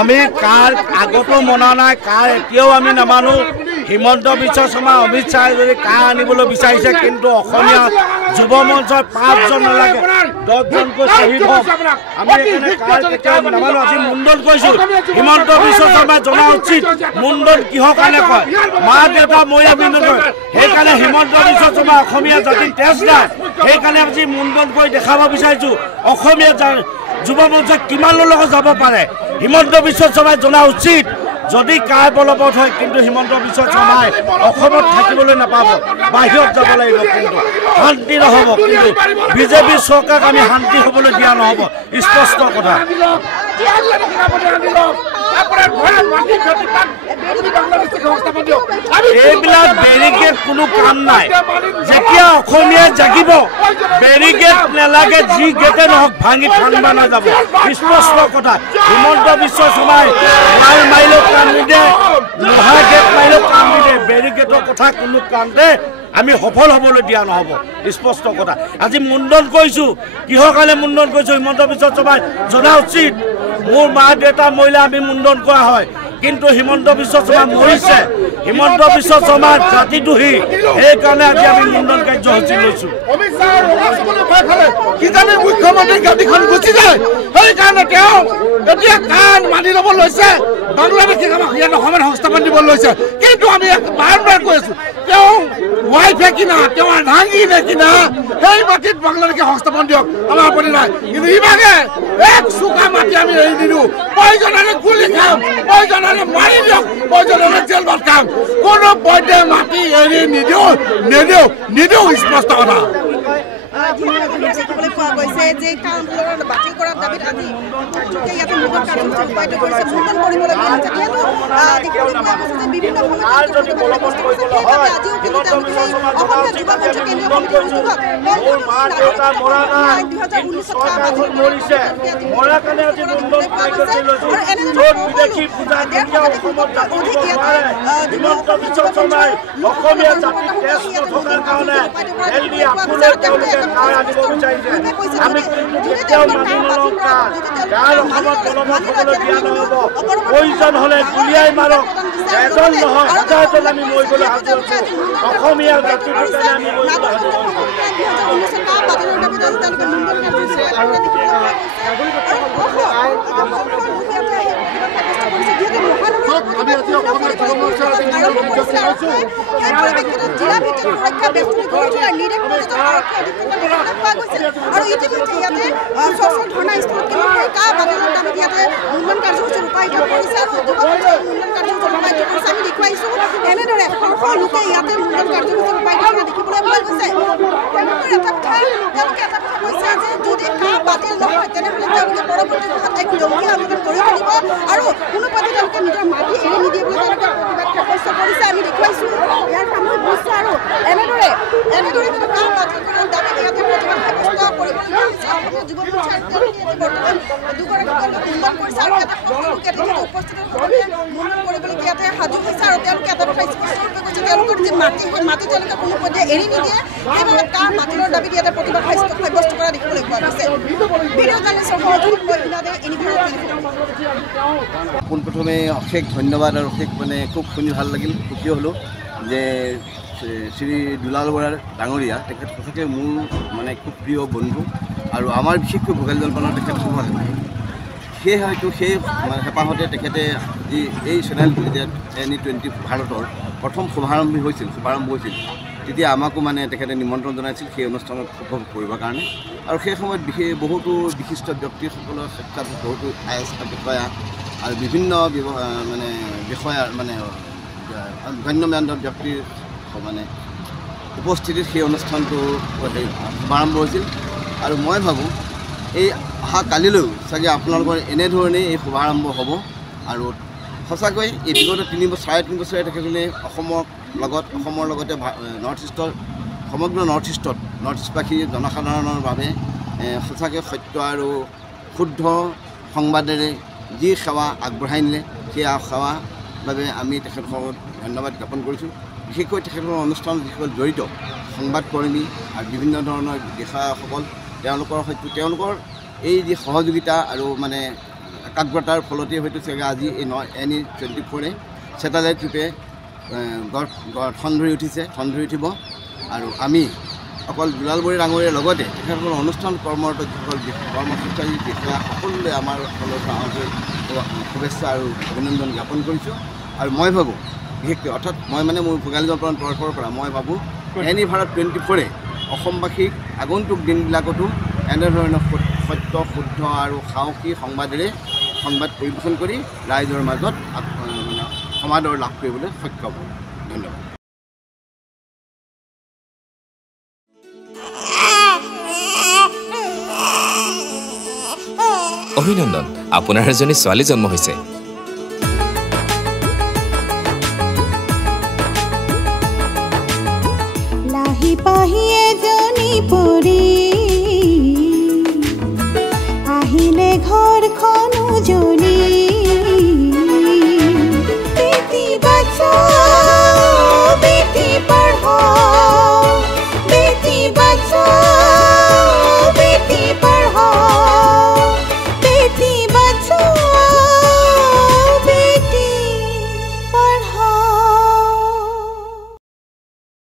আমি কাৰ আগতো মনা নাই, কাৰ এতিয়াও আমি নামানো। হিমন্ত বিশ্ব শৰ্মা অমিত শ্বাহে যদি কাৰ আনিবলৈ বিচাৰিছে, কিন্তু অসমীয়া যুৱ মঞ্চৰ 5 জন নালাগে 10 জনকৈ শ্বহীদ হওক। আমি এইকাৰণে কাৰ কেতিয়াও নামানো। আজি মুণ্ডন কৰিছোঁ, হিমন্ত বিশ্ব শৰ্মাই জনা উচিত মুণ্ডন কিহৰ কাৰণে কয়। মা দেউতা মৰিয়া বুলি নকয়, সেইকাৰণে হিমন্ত বিশ্ব শৰ্মা অসমীয়া জাতিৰ তেজ নাই। সেইকাৰণে আজি মুণ্ডন কৰি দেখাব বিচাৰিছোঁ অসমীয়া যুৱ মঞ্চ কিমানৰ লগত যাব পাৰে। হিমন্ত বিশ্ব শৰ্মাই জনা উচিত যদি কাৰ বলবৎ হয়, কিন্তু হিমন্ত বিশ্ব শৰ্মাই অসমত থাকিবলৈ নাপাব, বাহিৰত যাব লাগিব। কিন্তু শান্তি নহ'ব, কিন্তু বিজেপি চৰকাৰক আমি শান্তি হ'বলৈ দিয়া নহ'ব, স্পষ্ট কথা। এইবিলাক বেৰিকেড কোনো কাম নাই। যেতিয়া অসমীয়াই জাগিব, বেৰিকেড নালাগে, যি গেটে নহওক ভাঙি ঠাণ্ডা নাযাব, স্পষ্ট কথা। হিমন্ত বিশ্ব শৰ্মাই ৱাল মাৰিলেও কাম নিদিয়ে, লোহা গেট মাৰিলেও কাম নিদিয়ে, বেৰিকেডৰ কথা কোনো কাৰণতে আমি সফল হ'বলৈ দিয়া নহ'ব, স্পষ্ট কথা। আজি মুণ্ডন কৰিছোঁ, কিহৰ কাৰণে মুণ্ডন কৰিছোঁ হিমন্ত বিশ্ব শৰ্মাই জনা উচিত। মোৰ মা দেউতা মৰিলে আমি মুণ্ডন কৰা হয়, কিন্তু হিমন্ত বিশ্ব শৰ্মা মৰিছে। হিমন্ত বিশ্ব শৰ্মাৰ জাতিদ্ৰোহী, সেইকাৰণে আজি আমি মুণ্ডন কাৰ্যসূচী লৈছোঁ। কিজানি মুখ্যমন্ত্ৰী গাড়ীখন গুচি যায়, সেইকাৰণে তেওঁ এতিয়া কাণ মানি ল'ব লৈছে। বাংলাদেশীক আমাক ইয়াত অসমত সংস্থাপন দিব লৈছে, কিন্তু আমি বাৰম্বাৰ কৈ আছোঁ তেওঁ ৱাইফে কিনা, তেওঁ আধাংগীনে কিনা, সেই মাটিত বাংলাদেশে সংস্থাপন দিয়ক, আমাৰ আপত্তি নাই। কিন্তু ইভাগে এক চুকা মাটি আমি এৰি নিদিওঁ। প্ৰয়োজনেৰে গুলি খাম, প্ৰয়োজনেৰে মাৰি দিয়ক, প্ৰয়োজনেৰে জেল ভাত খাম, কোনো পধ্যে মাটি এৰি নিদিওঁ, স্পষ্ট কথা। দেখিবলৈ পোৱা গৈছে যে কাউন্সিলৰ বাতিল কৰাৰ দাবীত আজি ইয়াতে মুণ্ডন কাৰ্যসূচী ৰূপায়িত কৰিছে। মুণ্ডন কৰিবলগীয়া হৈছে, যিহেতু দেখিবলৈ পোৱা গৈছে যে বিভিন্ন সময়ত আজিও কিন্তু অসমীয়া যুৱ মঞ্চ কেন্দ্ৰীয় সমিতিৰ উদ্যোগত 2019 আমি কিন্তু কেতিয়াও মানি নলওঁ। কাৰ অসমত বলবৎ হ'বলৈ দিয়া নহ'ব। প্ৰয়োজন হ'লে গুলিয়াই মাৰক, এজন নহয় হাজাৰজন আমি মৰিবলৈ সাজু আছোঁ। অসমীয়া জাতিৰ কাৰণে আমি মৰিবলৈ সাজু আছোঁ। আৰু ইতিমধ্যে ইয়াতে ধৰ্ণা স্থলত বাতিলৰ দাবীত ইয়াতে মুণ্ডন কাৰ্যসূচী ৰূপায়িত কৰিছে আৰু মুণ্ডন কাৰ্যসূচী ৰূপায়িত কৰিছে আমি দেখুৱাইছোঁ। এনেদৰে শ লোকে ইয়াতে মুণ্ডন কাৰ্যসূচী ৰূপায়িত কৰা দেখিবলৈ পোৱা গৈছে। তেওঁলোকে এটা কথা কৈছে যে যদি বাতিল নহয় তেনেহ'লে তেওঁলোকে পৰৱৰ্তী সময়ত এক দমকীয়া আন্দোলন কৰি তুলিব আৰু কোনোপধ্যে তেওঁলোকে নিজৰ মাটি এৰি নিদিয়ে বুলি তেওঁলোকে প্ৰতিবাদ সাব্যস্ত কৰিছে আমি দেখুৱাইছোঁ। ইয়াৰ সামূহিক দৃশ্য আৰু এনেদৰে বাতিল কৰাৰ দাবীত ইয়াতে প্ৰতিবাদ সাব্যস্ত কৰিবলৈ অসমীয়া যুৱ মৰ্চাৰ বৰ্তমান দুগৰাকী মুণ্ডন কৰিছে আৰু এটা সকলোকে উপস্থিত মুণ্ডন কৰিবলৈ ইয়াতে সাজু হৈছে আৰু তেওঁলোকে এটা কথা স্পষ্টৰূপে কৈছে তেওঁলোকৰ যি মাটি সেই মাটি তেওঁলোকে কোনোপধ্যে এৰি নিদিয়ে। সেইবাবে বাতিলৰ দাবীত ইয়াতে প্ৰতিবাদ সাব্যস্ত কৰা দেখিবলৈ পোৱা গৈছে। ভিডিঅ' জাৰ্নেলিষ্ট পোনপ্ৰথমে অশেষ ধন্যবাদ আৰু অশেষ খুব শুনি ভাল লাগিল, সুখী হ'লোঁ যে শ্ৰী দুলাল বৰা ডাঙৰীয়া তেখেত সঁচাকৈ মোৰ খুব প্ৰিয় বন্ধু আৰু আমাৰ বিশেষকৈ ভোগালী জলপানৰ তেখেত খুব ভাল লাগে। সেয়ে হয়তো সেই হেঁপাহতে তেখেতে যি এই চেনেলটো যেতিয়া NE20 ভাৰতৰ প্ৰথম শুভাৰম্ভ হৈছিল তেতিয়া আমাকো তেখেতে নিমন্ত্ৰণ জনাইছিল সেই অনুষ্ঠানত উপভোগ কৰিবৰ কাৰণে। আৰু সেই সময়ত বহুতো বিশিষ্ট ব্যক্তিসকলৰ ক্ষেত্ৰত বহুতো IAS বিষয়া আৰু বিভিন্ন বিষয়াৰ গণ্যমান্য ব্যক্তিৰ উপস্থিতিত সেই অনুষ্ঠানটো শুভাৰম্ভ হৈছিল। আৰু মই ভাবোঁ এই অহা কালিলৈও চাগে আপোনালোকৰ এনেধৰণেই এই শুভাৰম্ভ হ'ব আৰু সঁচাকৈ এই বিগত 3-3.5 বছৰে তেখেতসকলে অসমৰ লগতে নৰ্থ ইষ্টৰ সমগ্ৰ নৰ্থ ইষ্টবাসী জনসাধাৰণৰ বাবে সঁচাকৈ সত্য আৰু শুদ্ধ সংবাদেৰে যি সেৱা আগবঢ়াই নিলে সেই সেৱাৰ বাবে আমি তেখেতসকলক ধন্যবাদ জ্ঞাপন কৰিছোঁ। বিশেষকৈ তেখেতসকলৰ অনুষ্ঠানত যিসকল জড়িত সংবাদকৰ্মী আৰু বিভিন্ন ধৰণৰ বিষয়াসকল তেওঁলোকৰ হয়তো তেওঁলোকৰ এই যি সহযোগিতা আৰু মানে একাগ্ৰতাৰ ফলতেই হয়তো চাগে আজি এই NE24 ছেটেলাইট ৰূপে ঠন ধৰি উঠিব আৰু আমি অকল দুলাল বৰা ডাঙৰীয়াৰ লগতে তেখেতসকলৰ অনুষ্ঠান কৰ্মৰত যিসকল কৰ্মচাৰী বিষয়া সকলোৱে আমাৰ ফালৰ পৰা শুভেচ্ছা আৰু অভিনন্দন জ্ঞাপন কৰিছোঁ। আৰু মই ভাবোঁ বিশেষকৈ অৰ্থাৎ মই মানে মোৰ ভোগালী জলপান তৰফৰ পৰা মই ভাবোঁ NE24 অসমবাসীক আগন্তুক দিনবিলাকতো এনেধৰণৰ সত্য শুদ্ধ আৰু সাহসী সংবাদেৰে সংবাদ পৰিৱেশন কৰি ৰাইজৰ মাজত সমাদৰ লাভ কৰিবলৈ সক্ষম হ'ব। ধন্যবাদ। অভিনন্দন, আপোনাৰ এজনী ছোৱালী জন্ম হৈছে। লাহি পাহিয়ে